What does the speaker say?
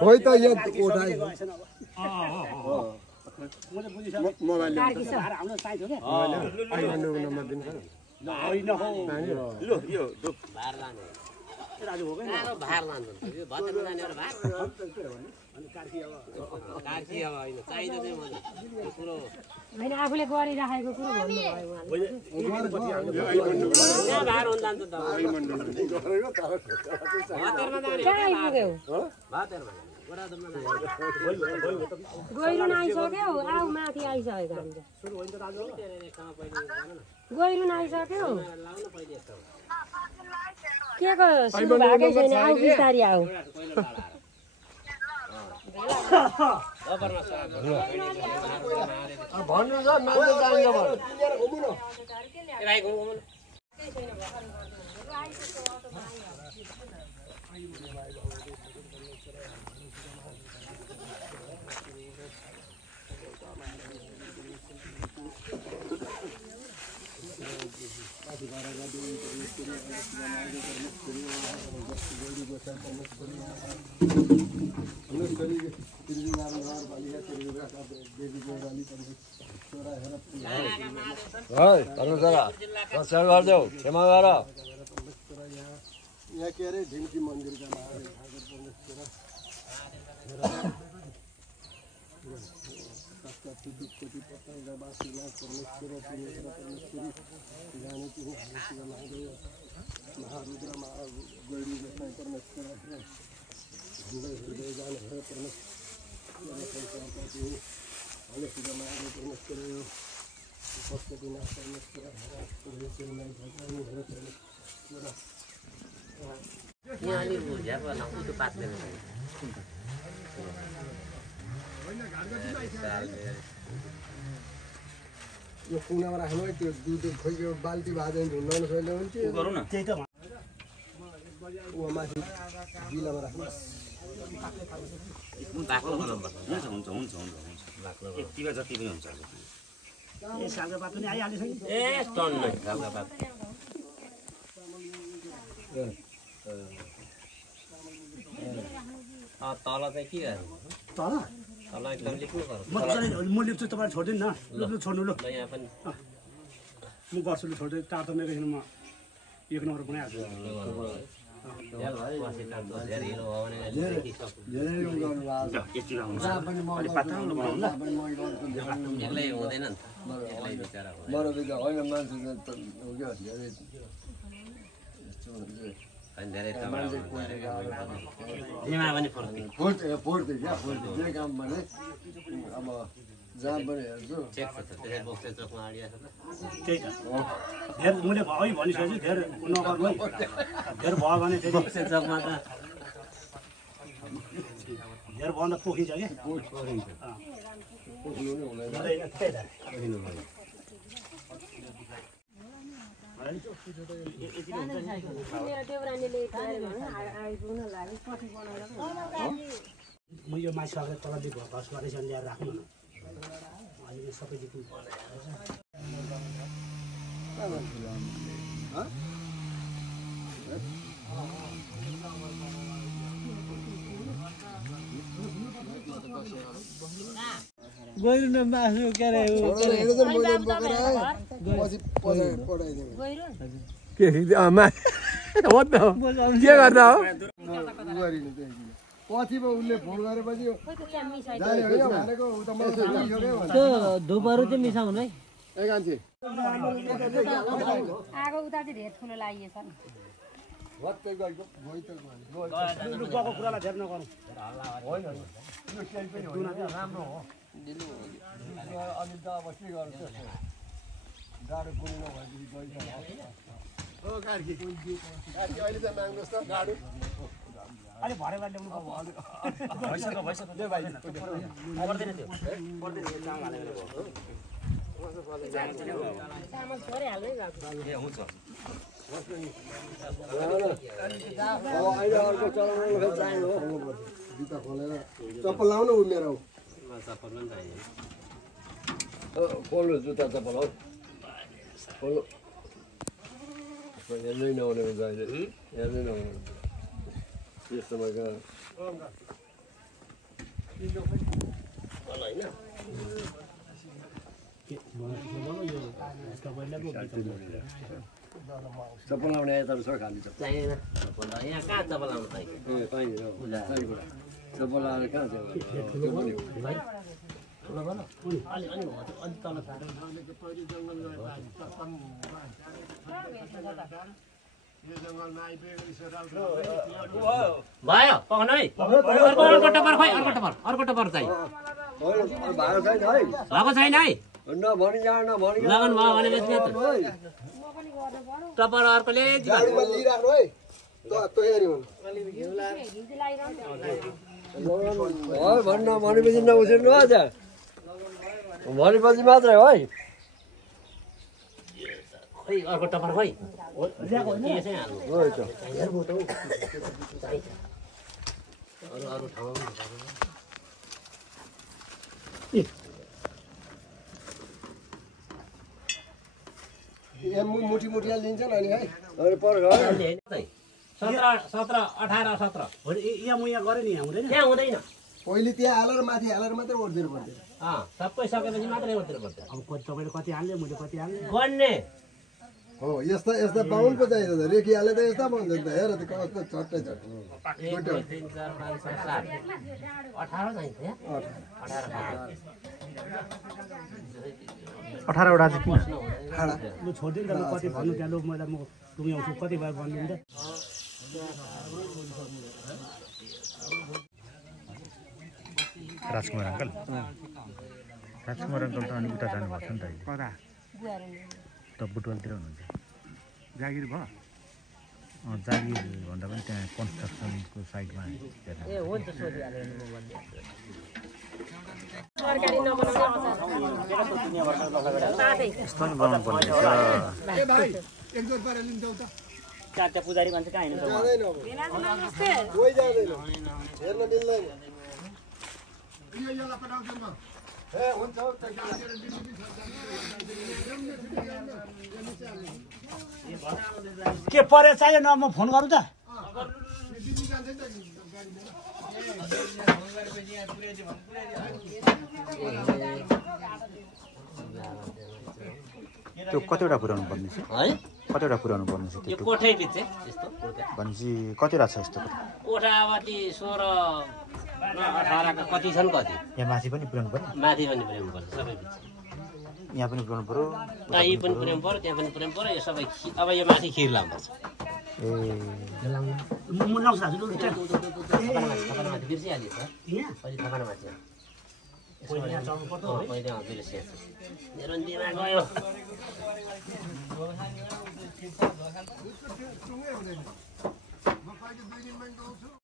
खोइ त यो कोठाइ मोबाइल हाम्रो साइज हो के आइमान्डो नम्बर दिनु ल हैन हो ल यो भार लाने राजु हो के भार लान्छ यो भतेरमा जाने एउटा भार अनि कार्की अब हैन चाहिन्छ चाहिँ मलाई यो कुरो हैन आफूले गरिराखेको कुरो भन्नु भयो यहाँ भार हुन जान्छ त आइमान्डो गरेको तर भतेरमा जाने कहाँ आइपुग्यो भतेरमा गइरुन आइसक्यो आऊ माथि आइसकेको हामी सुरु होइन त राजु गइरुन आइसक्यो के को सुरु भएकै छैन आऊ बिस्तारी आऊ भन्नु छ मान्छे जान्छ घुम्नु क्षमा गर यहाँ के अरे ढिम्की मन्दिरका यो कुनामा राख्नु है त्यो दुध खोइको बाल्टी भाजन ढुङ्गाउनु सजिलो हुन्छ गरौँ न त्यही त उ माथि गिलामा राख्नु बाक्लो गरौँ हुन्छ हुन्छ हुन्छ हुन्छ बाक्लो यतिमा जति पनि हुन्छ ए सालको पात पनि आइहाल्छ ए टन्न सालको पात तल चाहिँ के गर्नु तल तल एकदम लेख्नु पर्छ म लेख्छु तपाईँ छोड्दिनु न ल छोड्नु ल यहाँ पनि म गर्छु ल छोड्दै टाढ त मेरो म एक नम्बर बनाइहाल्छु जहाँ पनि हेर्छु त्यही त धेर मैले अघि भनिसकेछु धेर नगर्नु धेर भयो भने फेरि चकमा त धेर भयो भने पोखिन्छ क्या म यो मान्छेलाई तल घरसम्म ल्याएर राख्नु न अहिले सबै जित्नु गइरु न मासु के अरे के गर्दा हो पछि उसले फोन गरेपछि धुपहरू चाहिँ मिसाउनु है आगो उता चाहिँ धेरै ठुलो लागिएछ गएको कुरालाई धेर नगरौँ राम्रो हो अनि त अब के गर्छ गाडो पुग्नु भएपछि अहिले त माग्नुहोस् त गाडो अलि भरे ल्याउनु भइसक्यो भइसक्यो भाइ पर्दैन त्यो पर्दैन चामल हालेर चामल थोरै हाल्दै गएको ए हुन्छ अहिले अर्को चलाउनु चाहियो हो जुत्ता खोलेर चप्पल लाउनु उमेर हो चप्पल पनि चाहियो खोल्नु जुत्ता चप्पल हो हेर्नै नहुने हुन्छ अहिले हेर्नै नहुने यस समयका चप्पल लाउने आयो तर छ खाली चप्पल चाहिँदैन यहाँ कहाँ चप्पल लाउनु पाइन्छ ए पाइन्छ चप्पल लाएर कहाँ छ भयो पकाउनु है अर्को टपर खोइ अर्को टपर चाहियो भएको छैन है भएको छैन है नभनी जान नभनी लगन भयो भनेपछि मात्र टपर अर्कोले भन्न भनेपछि नउसिर्नु आज भनेपछि मात्रै है खोइ अर्को टपर खोइ अरू ठाउँमा मुठी मुठिया लिन्छन् अनि है अनि पर्ख 17 18 17 यहाँ गरे नि हुँदैन त्यहाँ हुँदैन पहिले त्यहाँ हालेर माथि हालेर मात्रै ओर्दिनु पर्थ्यो सबै सकेपछि मात्रै ओर्दिनु पर्छ अब तपाईँले कति हाल्यो मैले कति हाल्ने गर्ने हो यस्ता यस्ता बाहुन पो चाहिन्छ त रेखी हाले त यस्ता पाउँछ नि त हेर त कस्तो छट्टै छ 1 2 3 4 5 6 7 18 चाहिन्छ 18 वटा चाहिँ किन ल छोडिदिनु त कति भन्नु त्यहाँ लोक मैले म टुङ्ग्याउँछु कति भएर भनिदिनु त राजकुमार अङ्कल त अनि उता जानुभएको छ नि त कता त बुटवलतिर हुनुहुन्छ जागिर भयो जागिर भन्दा पनि त्यहाँ कन्स्ट्रक्सनको साइडमा ए हुन्छ सोधिहाल्यो नि म यस्तो नि बनाउनु पर्ने रहेछ चारटा पुजारी मान्छे कहाँ हिँड्छ कोही जाँदैन हेर्न मिल्दैन के परे चाहियो न म फोन गरौँ त त्यो कतिवटा पुऱ्याउनु पर्ने छ है कतिवटा पुऱ्याउनु पर्ने छ यो कोठै बिच चाहिँ यस्तो भनेपछि कतिवटा छ यस्तो कोठा अब ती 16 18 का कति छन् कति यहाँ माथि पनि पुऱ्याउनु पर्यो माथि पनि पुर्याउनु पर्छ सबै बिच यहाँ पनि पुऱ्याउनु पर्यो यही पनि पुर्याउनु पर्यो त्यहाँ पनि पुर्याउनु पर्यो यो सबै अब यो माथि खिर लाउनुपर्छ ए म लाउँछु हजुर थपानामाथि बिर्सिहाल्यो सर अहिले थपानामाथि पहिले बिर्सिहाल्छ मेरो दिमाग गयो